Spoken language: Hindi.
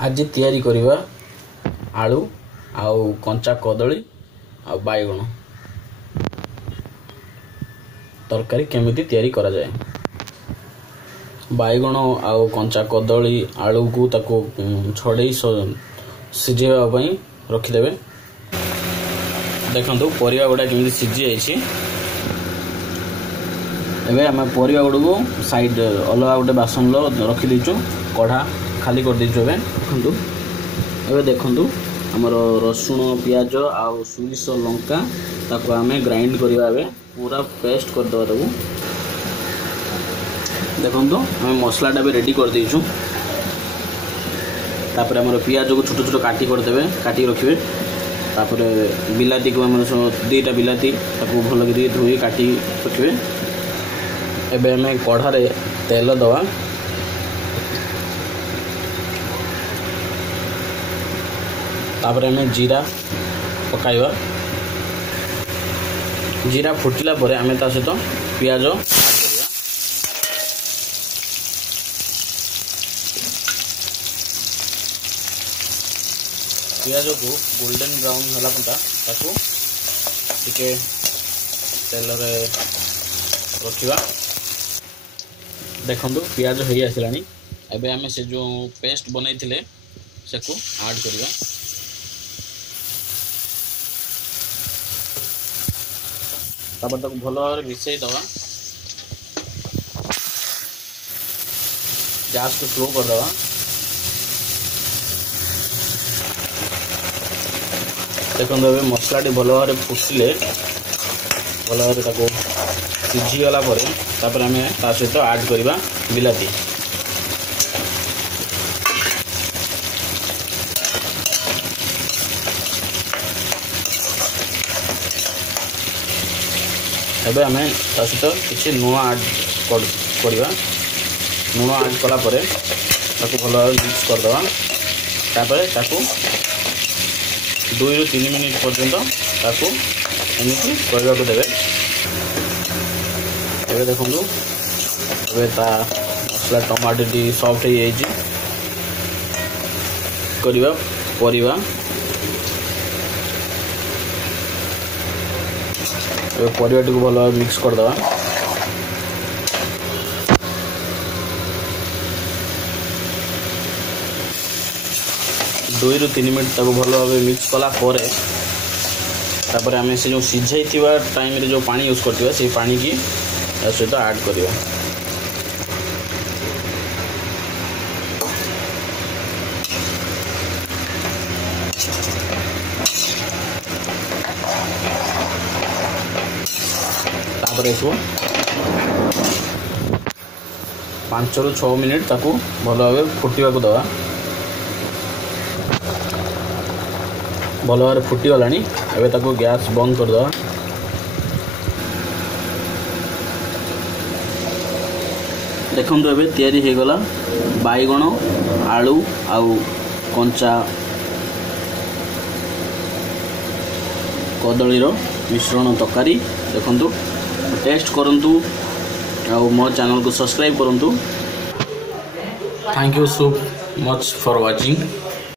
आज तैयारी करिवा आलू आउ कंचा कदली आ बाइगण तरकारी केमिति तैयारी करा जाए। बाइगण आउ कंचा कदली आलू को ताको छड़े सिझेवा पई रखिदेवे। देखंतु परिवा गुडा केमिति सिझी जाइछि। एबे हम परिवा गुडा को साइड अलग गोटे बासन लो रखि दिचु, कढ़ा खाली कर दिचु। एबे देखंतु हमर रसुण प्याज आउ सोरिष लंका ताको आमे ग्राइंड करिवा। एबे पूरा पेस्ट कर दवा। ताको देखंतु हम मसला टा भी रेडी कर दिचु। तापर हमर प्याज को छोट छोट काटी कर देबे, काटी रखिबे। तापर बिलाती को हमर दुईटा बिलाती ताको भल करी धोई काटी रखिबे। एबे हमें कढ़ा रे तेल दवा। तापर हमें जीरा पकाइबा। जीरा फुटिला परे हमें ता सहित प्याज ऐड करिया। प्याज को गोल्डन ब्राउन होला पंता ताको टिके तेल रे रखिबा। देखंतु प्याज होई आसिलानी। एबे हमें से जो पेस्ट बनैथिले सेको ऐड करिबा। तापर ताको भलो भाव मिसई दवा। गैस को स्लो कर दवा। देखो मसला टी भलो भाव फुटिले भलो भाव ताको सिझी गला परे तापर हमें ता सहित ऐड करिबा बिलाती। एबे हमें ता सहित किछि लुण ऐड करिबा। लुण ऐड कला परे ताको भलो मिक्स कर दवा। तापर ताको 2 ରୁ 3 मिनिट पर्यंत ताको एमिति करबा को देबे। एबे देखंतु एबे ता मसला टमाटो टी सॉफ्ट हो जाई छी। करिबा परिबा परिवा टी को भलो मिक्स कर दवा। 2 ରୁ 3 मिनिट ताको भलो भाव मिक्स कला परे तापर हमें से जो सिझाई थिबा टाइम रे जो पानी यूज करथिबा से पानी की सहित ऐड करिबा। तापर इसको 5 ରୁ 6 मिनिट ताको भलो भाव फुटिबा को दवा। भलो भाव फुटी गलानी। एबे ताको गैस बंद कर दवा। देखंतु एबे तैयारी हे गला बाइगण आलू आउ कंचा कदली रो मिश्रण तरकारी। देखंतु टेस्ट करंतु आउ मो चैनल को सब्सक्राइब करंतु। Thank you so much for watching.